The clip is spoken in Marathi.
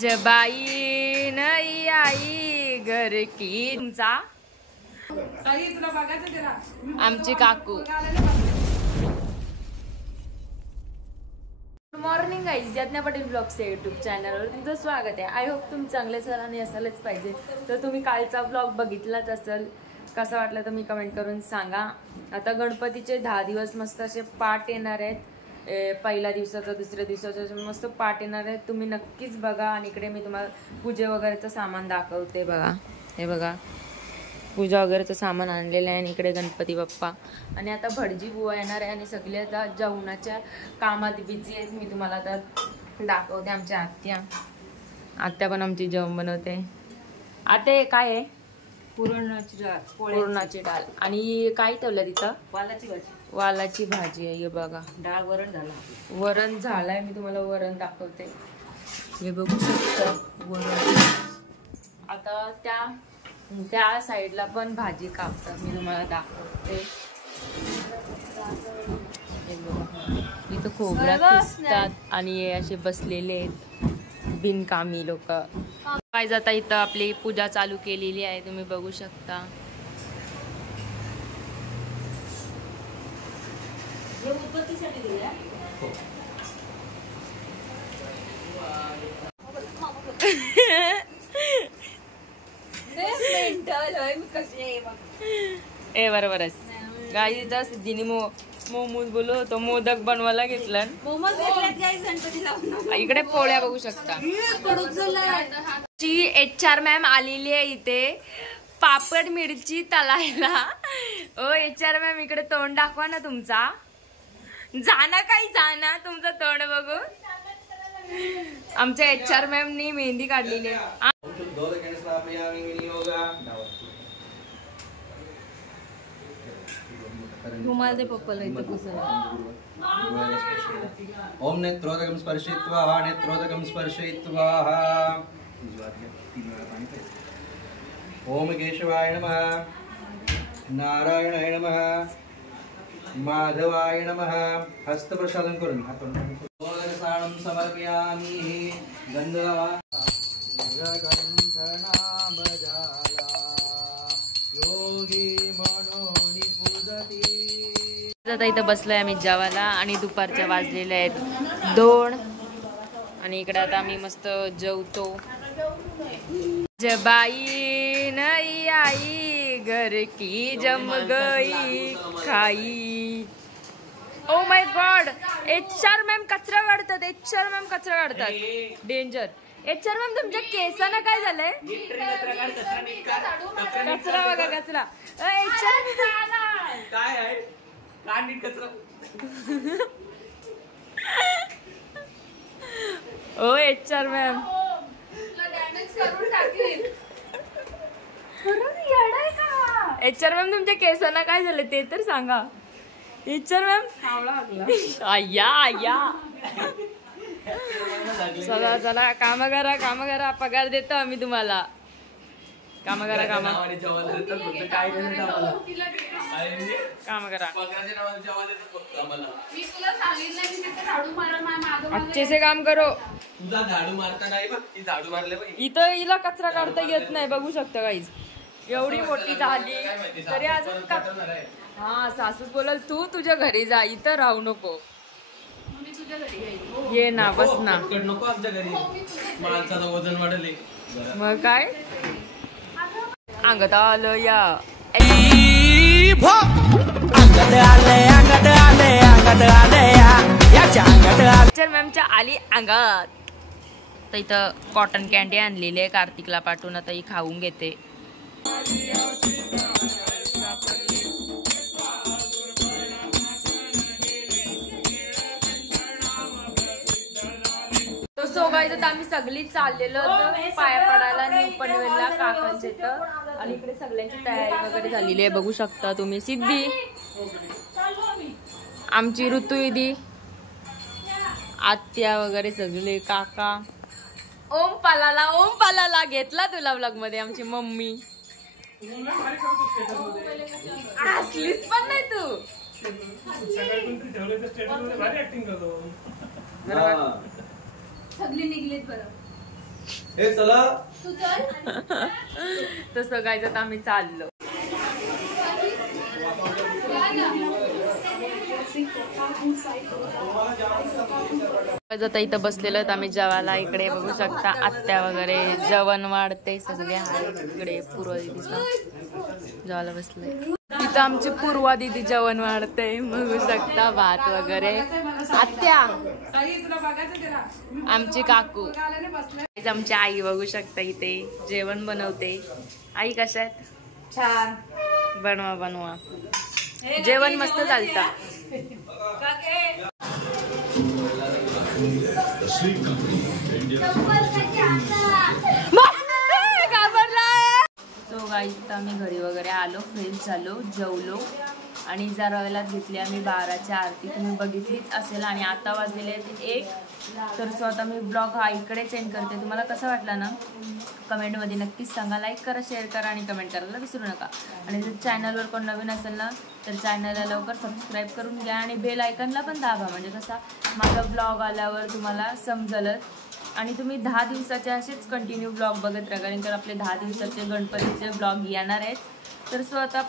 जबाई नाही आई घर की तुमचा आमची काकू। गुड मॉर्निंग गाईज, ज्ञात्या पटेल ब्लॉग्स या यूट्यूब चॅनलवर तुमचं स्वागत आहे। आय होप तुम्ही चांगले असाल आणि असायलाच पाहिजे। तर तुम्ही कालचा ब्लॉग बघितलाच असेल, कसा वाटला तर मी कमेंट करून सांगा। आता गणपतीचे 10 दिवस मस्त असे पाठ येणार आहेत। पहिल्या दिवसाचा दुसऱ्या दिवसाचा मस्त पाठ येणार आहेत, तुम्ही नक्कीच बघा। आणि इकडे मी तुम्हाला पूजे वगैरेचं सामान दाखवते बघा। हे बघा पूजा वगैरेचं सामान आणलेलं आहे आणि इकडे गणपती बाप्पा आणि आता भटजी बुवा येणार आहे आणि सगळे आता जेवणाच्या कामात बिझी आहेत। मी तुम्हाला आता दाखवते। आमच्या आत्या पण आमची जेवण बनवते। आते काय आहे? पुरणाची डाळ, पुरणाची डाळ आणि काय ठेवलं तिथं? वालाची भाजी। वालाची भाजी आहे हे बघा। डाळ वरण झाला, वरण झालाय, मी तुम्हाला वरण दाखवते। हे बघू शकता वरण। आता त्या साईडला पण भाजी कापतात, मी तुम्हाला दाखवते। इथं खोबऱ्या किसतात आणि हे असे बसलेले आहेत बिनकामी लोक। काय जाता इथं आपली पूजा चालू केलेली आहे, तुम्ही बघू शकता। हे उत्पत्तीसाठी दिले ए बरोबरच गाईचा सिद्धीने मोमोज बोललो होतो, मोदक बनवायला घेतलं। इकडे पोळ्या बघू शकता। HR मॅम आलेली आहे इथे पापड मिरची तलायला। ओ HR मॅम इकडे तोंड दाखवा ना तुमचा, जाना काही जाना तुमचं तोंड बघू। आमच्या HR मॅमनी मेहंदी काढलेली आहे। रुमाल दे पप्पाला इथं पुसायला। ओम नेत्रोदकं स्पर्शयित्वा नेत्रोदकं स्पर्शयित्वा ओम केशवाय नमः, नारायणाय नमः, माधवाय नमः। हस्तप्रसादन करून आपण मोदकसानं समर्पयामि। गंधवा योगी मनोनि पूजति। आता इथं बसलोय आम्ही जेवायला आणि दुपारच्या वाजलेल्या आहेत 2 आणि इकडे आता आम्ही मस्त जेवतो। जबाई नाही आई घर की जम गई खाई। Oh my God, HR ma'am कचरा काढतात। HR मॅम कचरा काढतात, डेंजर। HR मॅम तुमच्या केसांना काय झालंय? कचरा बघा कचरा। HR काय आहे कांडीत कचरा। ओ HR मॅम HR मॅम तुमच्या केसांना काय झालं ते तर सांगा। HR मॅम आया चला चला काम करा पगार देतो आम्ही तुम्हाला। काम करा काम करा अच्छे से काम करो। तुझा झाडू मारता नाही बघ, ती झाडू मारले बघ। इथं हिला कचरा काढता येत नाही, बघू शकता गाईज। एवढी मोठी झाली तरी अजून हा सासूच बोलाल तू तुझ्या घरी जा, इथं राहू नको। ये ना बस ना, नको आमच्या घरी, माणसाचं वजन वाढले। मग काय अंगत आलं या मॅमच्या आली अंगात। तर इथं कॉटन कॅन्डी आणलेली आहे कार्तिकला पाठवून, आता ही खाऊन घेते। सो गाईज आता आम्ही सगळी चाललेलो होतो पाया पडायला न्यू पनवेलला काकांच्या इथं आणि इकडे सगळ्यांची तयारी वगैरे झालेली आहे, बघू शकता तुम्ही। सिद्धी आमची ऋतुविधी आत्या वगैरे सगळे काका। ओम पालाला घेतला तुला ब्लॉग मध्ये आमची मम्मी। हसलीच पण नाही तू, सगळे निघलेत बरं. हे चला तसं काय तर आम्ही चाललो. आता इथं बसलेलो आम्ही जेवायला. इकडे बघू शकता आत्या वगैरे जेवण वाढते सगळे आहेत. इकडे पूर्वा दिदी जेवायला बसले. इथं आमची पूर्वा दिदी जेवण वाढते बघू शकता. भात वगैरे. आत्या आमची काकू. आमची आई बघू शकता इथे जेवण बनवते. आई कशा आहेत? छान. बनवा बनवा. जेवण मस्त चालतं. सो गाईस आम्ही घरी वगैरे आलो, फ्रेश झालो, जेवलो आणि जरा वेळेलाच घेतली आम्ही 12ची आरती. तुम्ही बघितलीच असेल. आणि आता वाजलेले आहेत 1. तर सो आता मी ब्लॉग हा इकडेच एंड करते. तुम्हाला कसं वाटलं ना कमेंटमध्ये नक्कीच सांगा. लाईक करा, शेअर करा आणि कमेंट करायला विसरू नका. आणि जर चॅनलवर कोण नवीन असेल ना तर चॅनलला लवकर सबस्क्राईब करून घ्या आणि बेल आयकनला पण दाबा. म्हणजे कसा माझा ब्लॉग आल्यावर तुम्हाला समजलंच. आणि तुम्ही 10 दिवसाचे असेच कंटिन्यू ब्लॉग बघत राहा. कारण तर आपले 10 दिवसाचे गणपतीचे ब्लॉग येणार आहेत. तर सो आता